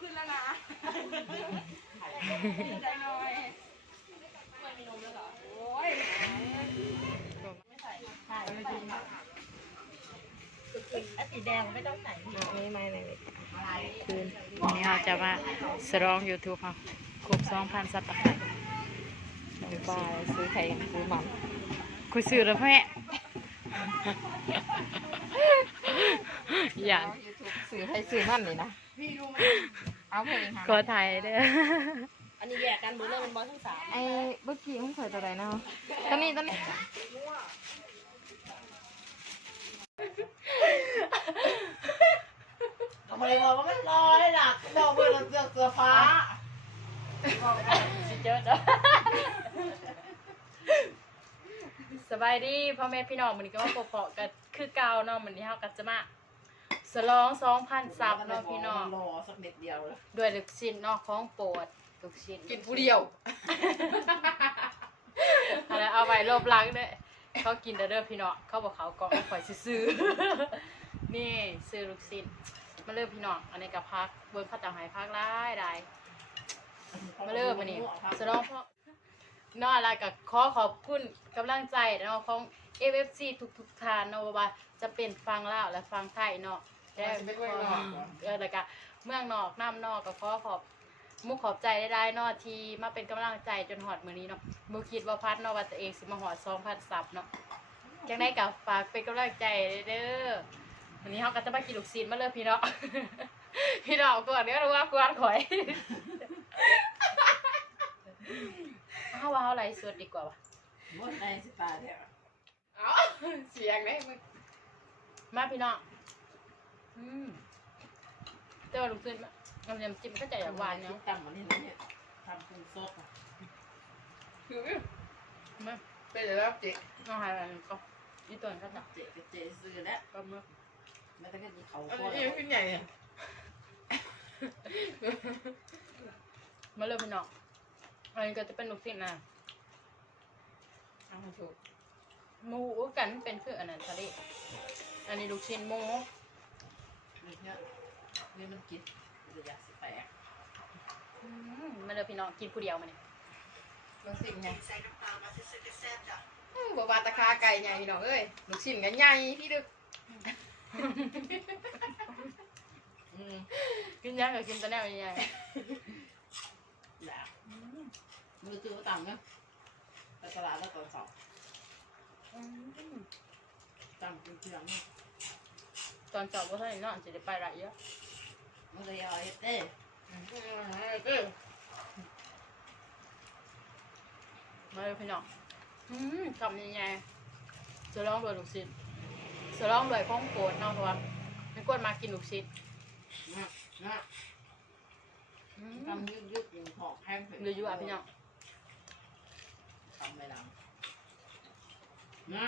ขึ้นแล้วนะได้หน่อยไม่มีนมแล้วเหรอ โอ้ย ไม่ใส่ใส่ไม่จริงสีแดงไม่ต้องใส่ไม่ไม่ไม่คืนวันนี้เราจะมาสรอง YouTube ค่ะครบ2,000ซับตะไคร้น้องปลาซื้อไข่ซื้อหม่ำคุยซื้อแล้วแม่อย่าสื่อให้สื่อนั่นเลยนะพี่รู้ไหม เอาเพลงค่ะขอถ่ายเด้ออันนี้แยกกันหมดเลยมันบอลทั้งสามไอ้เมื่อกี้มันเคยตัวไหนเนาะตัวนี้ตัวนี้ทำไมบอกว่ามันลอยหลักบอกว่าเราเสือกเสือฟ้าสิเจอจ้ะสบายดีพ่อแม่พี่น้องมันนี้ก็มาพบๆกันคือเก่าเนาะมันนี้เฮาก็จะมา สลอง2,000ซับเนาะพี่น้องรอสักเด็ดเดียวเลยด้วยลูกชิ้นเนาะของโปรดลูกชิ้นกินผู้เดียวอะไรเอาไว้รอบหลังเด้อเขากินเด้อเด้อพี่น้องเขาบอกเขากล่องข่อยซื้อๆนี่ซื้อลูกชิ้นมาเริ่มพี่น้องอันนี้กับพักเบิ่งเขาจะหายพักได้ได้มาเริ่มมานี่สลองพ่อเนอกอะไรกับขอขอบคุณกำลังใจเนาะของ FFC ทุกๆทานเนาะว่าจะเป็นฟังลาวและฟังไทยเนาะ แต่ขอเออแล้วก็เมืองนอกน้ำนอกก็ขอขอบมุกขอบใจได้ๆเนาะที่มาเป็นกำลังใจจนหอดมือนี้เนาะบ่คิดว่าพัดเนาะว่าตัวเองสิมาหอด2,000ซับเนาะจังได้กับฝากเป็นกำลังใจเด้อวันนี้เฮาก็จะมากินลูกชิ้นมาเลยพี่เนาะพี่เนาะก่อนเด้อรู้ว่ากวนข่อยเฮาว่าเฮาไลฟ์สดดีกว่าวะหมดในสิตาเดียวเอ้าเสียงไหมมึงมาพี่เนาะ อืมแต่ว่าลูกชิ้นมันน้ำยำจิ้มก็จะอย่างหวานเนาะตั้มมันนี่เนี่ยทำปูสดคือมาเป็นแล้วเจ๊เอาหายไปก็อีตัวนั้นก็จะเจ๊กับเจ๊ซื้อแล้วปลาหมึกไม่ต้องกินเขาอันโคตรนี้ขึ้นใหญ่เนี่ยมาเลยพี่น้องอันนี้ก็จะเป็นลูกชิ้นนะเอามาถูกหมูกันเป็นคืออันนั้นทะเลอันนี้ลูกชิ้นหมู เนี่ยนี่มันกินจะอยากสิแตกอืมมาเลยพี่น้องกินผู้เดียวมาเนี่ยบางสิ่งไงอืมบัวบาตะคาไก่ใหญ่พี่น้องเอ้ยลูกชิ้นกันใหญ่พี่ดึกอืมกินยังกับกินแตะแนวใหญ่แหละมือซื้อต่ำเนาะไปตลาดแล้วตอนสองๆอืมต่ำกินเพียงเนี่ย ตอนสอบว่าเท่าไหร่เนาะจะได้ไปไรเยอะมันเลยเอาเฮ็ดเด้อืมเอ้ยมาเลยพี่น้องอืมคำใหญ่ๆจะลองด้วยลูกชิ้นจะลองด้วยข้องโกดเนาะเพราะว่าเป็นคนมากินลูกชิ้นนะนะอืมทำยืดยืดๆอย่างหอกแห้งเดี๋ยวอยู่อะพี่น้องทำไปหลังนะ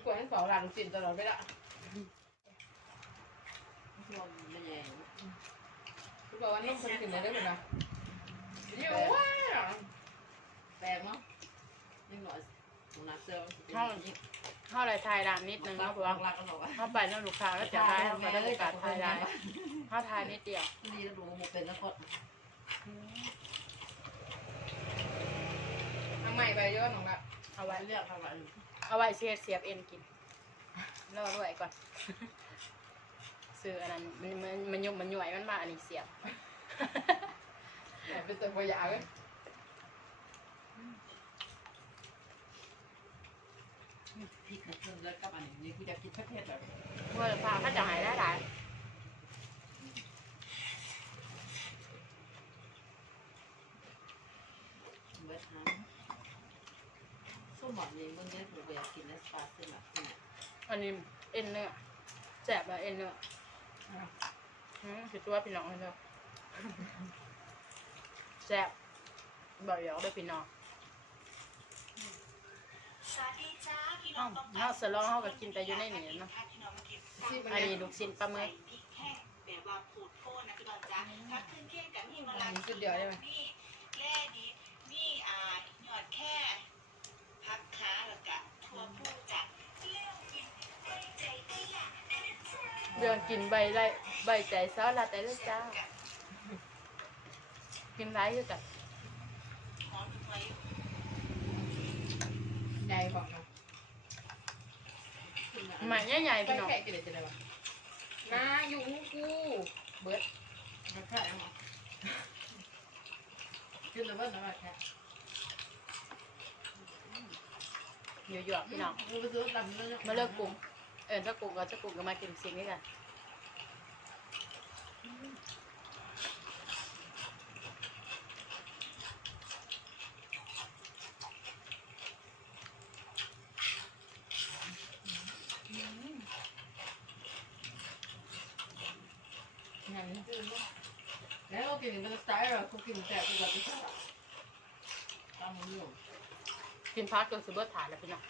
มีคนให้เป่าหลานลูกชิ้นตลอดเวลาช่วงไม่แย่คุณบอกว่านุ่มคนกินได้ด้วยเหรอเยอะว้าแปลงเนาะนิดหน่อยของนักเสื้อมันจะเป็นเข้าเข้าอะไรทายด่านนิดนึงเนาะเพราะว่ารักกันหรอวะเข้าไปแล้วลูกค้าก็จะได้เขาก็ได้โอกาสทายได้เข้าทายนิดเดียวนี่เราดูหมูเป็นแล้วก็ทางใหม่ไปเยอะหนองละเอาไว้ไว้เรียกทำอะไร เอาไว้เสียบเสียบเอ็นกินรอด้วยก่อนซื้ออันนั้นมันมันมันยุ่มมันหน่วยมันมาอันนี้เสียบแต่เป็นตัวพยาเลยพี่เคยเพิ่มแล้วกับอันนี้คือจะกินเผ็ดๆแบบเมื่อพาเขาจะหายได้หลายเวทน้ำส้มหมอนนี้มันเยอะถูก อยากกินแล้วปลาเส้นแบบนี้อันนี้เอ็นเนื้อแสบอะเอ็นเนื้ออืมคือตัวพี่น้องเลยเนาะแสบบ่อยอกด้วยพี่น้องอ้าวเฮาสลองเฮาก็กินแต่อยู่ในนี่เนาะที่มันอันเนี่นี้ยลูกชิ้นปลาหมึกแบบว่าผูดโคนนะพี่น้องจ๊ะพักขึ้นเที่ยงกันที่มาลาจุดเดียวได้ไหมนี่แร่ดีนี่อ่าหยอดแค่ เลี้ยวกินให้ใจได้ละโเรื่องกินใบไรใบใจเศร้าละแต่ละจ้า กินไรคือกันหอมไว้ใหญ่บอกเนาะใหม่ใหญ่ๆไปพี่น้องแค่กินเลยจะได้ปะนาอยู่กูเบิดมันแค่ไหนกินเลยเบิ้ลนะแบบแค่เยอะๆพี่น้องกูไปซื้อลำนึงมาเลิกกลุ่ม เออถ้ากลุ่มก็จะกลุ่มก็มากินสิ่งนี้กันงั้นแล้วก็กินเป็นสไตล์เรากูกินแต่กูแบบไม่ชอบตามมึงอยู่กินพักจนสิเบิดถ่ายแล้วพี่น้อง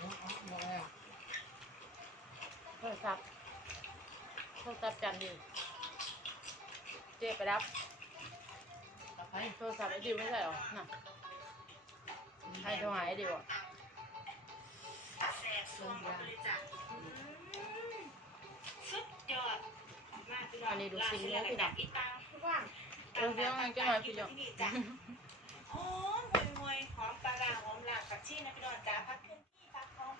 อ๋ออ๋อมองแล้ว โทรศัพท์โทรศัพท์จันดีเจ๊ไปรับต่อไปโทรศัพท์ไอ้ดิวไม่ใช่หรอน่ะให้โทรหาไอ้ดิวอะแสบสวงมาเลยจ้ะสุดยอดมากพี่น้องอันนี้ดูซิงแล้วพี่น้องอีตังว่างเออเดี๋ยวมันจะหน่อยพี่น้องที่นี่จ้ะหอมหวยหวยหอมปลาร้าหอมหลากผักชีนะพี่น้องจ้าพักขึ้นที่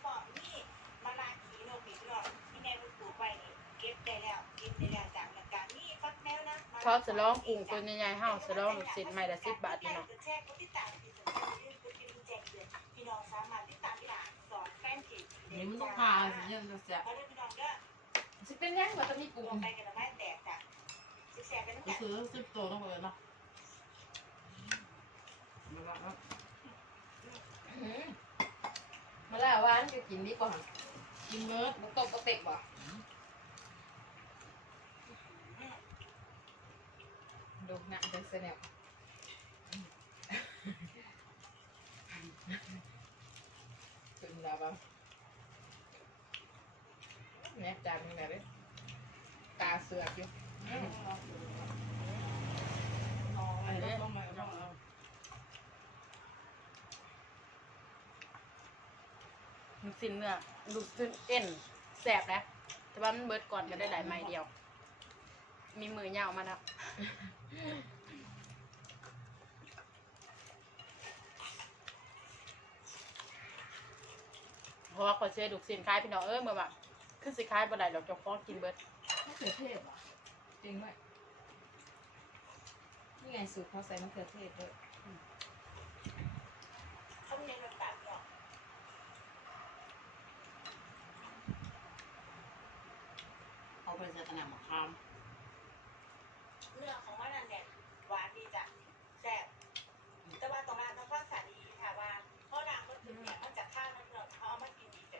พักท้องปอดนี่มะลาขีโนปีพี่น้องที่แม่ปลูกไว้นี่เก็บได้แล้วเก็บได้แล้วจากแล้วการนี่ฟักแมวนะชอบสลองกุ้งตัวใหญ่ๆห้าวสลองลูกศิษย์ใหม่ละสิบบาทพี่น้องแชร์กดติดตามที่สำคัญคือคือเป็นแจ้งเตือนพี่น้องสามารถติดตามพี่หลานสอนแฟนเพจนี่มันต้องพาสิยังจะเสียเพราะพี่น้องเด้อสิเป็นยังว่าจะมีกุ้รงวมไปกันไม่แตกจ้ะสิแชร์กันกูตั้งแต่ซื้อสิบตัวต้องเลยเนาะ มาละครับมาแล้ววานจะกินดีกว่ากินเบิร์ดบุกตบกระเตกบ่ดูหนักเป็นเสน่ห์ขึ้นแล้วป่ะเนี่ยจานนี่ไหนเลยตาเสือกอยู่นอนอะไรเนี่ยต้องมาต้องมา ลูกศิษย์เนื้อลูกศิษย์เอ็นแสบนะ แต่ว่ามันเบิดก่อนก็ได้หลายไม้เดียว มีมือยาวมาแล้วเพราะว่าขอเชื่อลูกศิษย์คล้ายพี่น้องเออเมื่อแบบคือสิคล้ายบ่ได้เราจะฟ้องกินเบิดมะเขือเทศเหรอจริงด้วยนี่ไงสูตรเขาใส่มะเขือเทศด้วยเขาเน้นต่างๆเนาะ เอาไปใส่กระหน่ำมะขามเนื้อของมันนั่นเนี่ยหวานดีจ้ะแซ่บแต่ว่าตรงนั้นต้องรักษาดีค่ะว่าเพราะนางมันถึงเนี่ยมันจะฆ่ามันเราเขาเอามากินดีแต่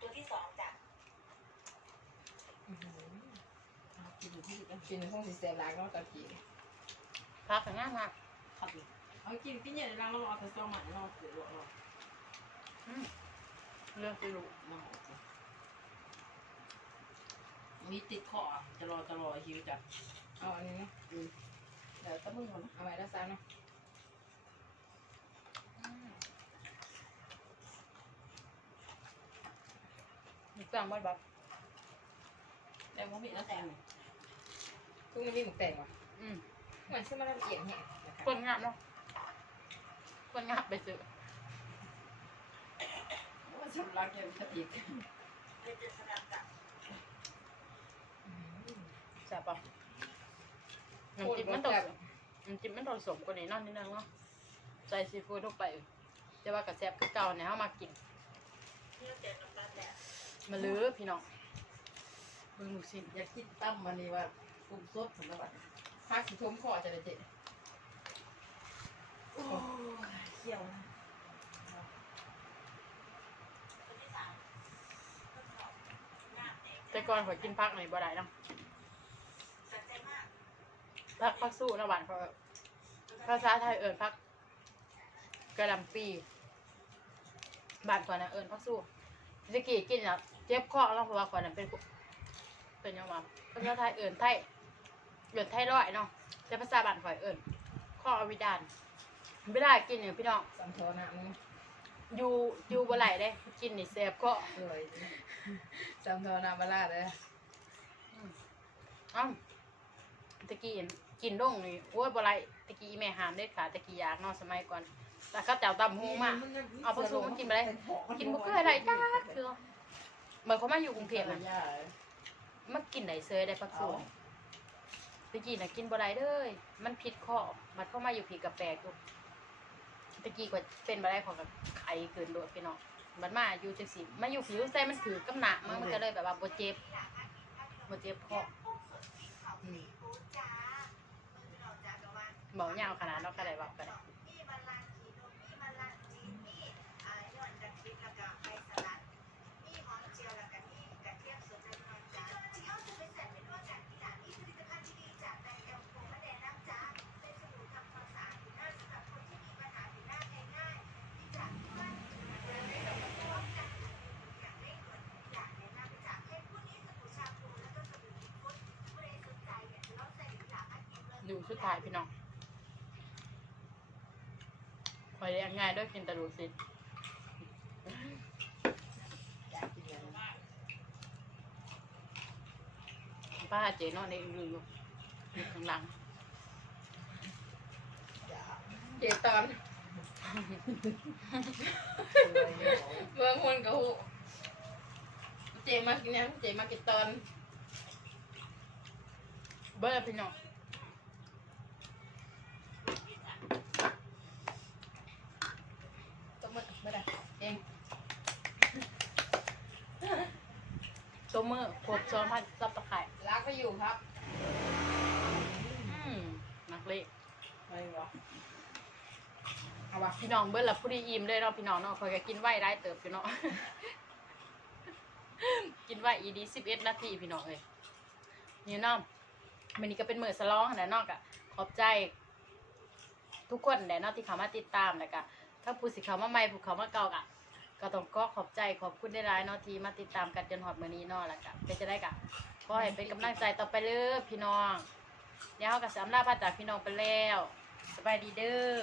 ตัวที่สองจ้ะกินที่กินพวกสีเสียร้านก็ตะกี้พักกันง่ายมากขับเลยเอากินกินเนี่ยร้านเราเอาแต่ซองใหม่เราเสือเราอืมเรื่องสิลูกมี ติดคอจะรอจะรอหิวจ้ะเอาอันนี้นะอืมเดี๋ยวตั้งมือก่อนนะเอาไว้ด้านซ้ายนะมีกลางบ้านบับแต่ว่ามีแล้วแต่ทุกมันมีหมูแตงว่ะอืมเหมือนซึ่งมันละเอียดเนี่ยนะคะคนงามเนาะคนงามไปซื้อว่าสำลักยังจะอีก เป็นจะสนับจ้ะ แซ่บปะน้ำจิ้มมันต้องน้ำจิ้มมันต้องสมกว่านี้เนอนนิดนึงเนาะใส่ซีฟู้ดลงไปแต่ว่ากระแซบคือเก่าเนี่ยเขามากินเนื้อเต็มน้ำตาลแหละมาลือพี่น้องเบิ่งลูกชิ้นอยากคิดตั้มมันนี่ว่ากุ้งสดผมแล้วแบบภาคสิทมคอจะได้เจ๊โอ้ยเขี้ยวนะตัวที่สามต้นหอมหน้าเด็กแต่ก่อนข่อยกินผักหน่อยบ่ได้เนาะสนใจมาก ผักผักสู้นะหวานเขาภาษาไทยเอิญผักกระหลำปีบ้านก่อนนะเอิญผักสู้สกี้กินแล้วเจ็บคอแล้วเพราะว่าก่อนนั้นเป็น เป็นยังไงภาษาไทยเอิญไทยเอิญไทยร้อยเนาะแต่ภาษาบ้านข่อยเอิญข้ออวิดานไม่ได้กินอย่างพี่น้องสัมโทนะมึงพอยู่อยู่บ่ไหลได้ กินนี่แซ่บก็เลยจำทอนามาลาเลยอ้าว ตะกี้เห็นกินดงนี่โอ้ยบ่ไหลตะกี้แม่หามเด็ดขาดตะกี้อยากเนาะสมัยก่อนแต่เขาเจ้าตำหูมาเอาผสูมันกินไปเลยกินบ่เคยอะไรจ้าคือเหมือนเขามาอยู่กรุงเทพน่ะย่ามากินได้เซยได้ผักสูตะกี้น่ะกินบ่ได้เด้ยมันผิดข้อมันเข้ามาอยู่ผิดกับแปลกอยู่ตะกี้ก็เป็นบ่ได้ของกับไข้เกินโดดพี่น้องมันมาอยู่จังซี่มาอยู่ผิวใส่มันถือกำหนักมันมันก็เลยแบบว่าบ่เจ็บบ่เจ็บคออืม บอกยาวขนาดเนาะก็ได้บอกกัน สุดท้ายพี่น้องคอยเรียงง่ายด้วยกินแตะดูสิอยากกินอะไรป้าเจ๊นอนในอืออยู่อยู่ข้างหลังอยากเจ๊ตอนเมื่อคนกับหูเจ๊มากินยังเจ๊มากินตอน เบอร์พี่น้อง ต้องมาไม่ได้ เอง ตัวมือครบซ้อมพันซับตะไคร่รักก็อยู่ครับอืมนักเลงอะไรวะเอาวะพี่น้องเบิ้ลละผู้ดีอิ่มเลยเนาะพี่น้องเนาะคอยก็กินไหวได้เติบพี่น้องกินไหวอีดีสิบเอ็ดนาทีพี่น้องเอ้ยนี่เน้องมันนี้ก็เป็นมือสลองนะเนอกอะขอบใจ ทุกคนแหละเนาะที่เขามาติดตามแล้วก็ถ้าผู้สิเขามาใหม่ผู้เขามาเก่ากะ ก็ต้องก็ขอบใจขอบคุณได้ร้ายๆเนาะที่มาติดตามกันจนหอดมือนี้เนาะแล้วก็เป็นจะได้กะขอให้เป็นกำลังใจต่อไปเลยพี่น้องเดี๋ยวเราก็สำลาพาจากพี่น้องไปแล้วสบายดีเด้อ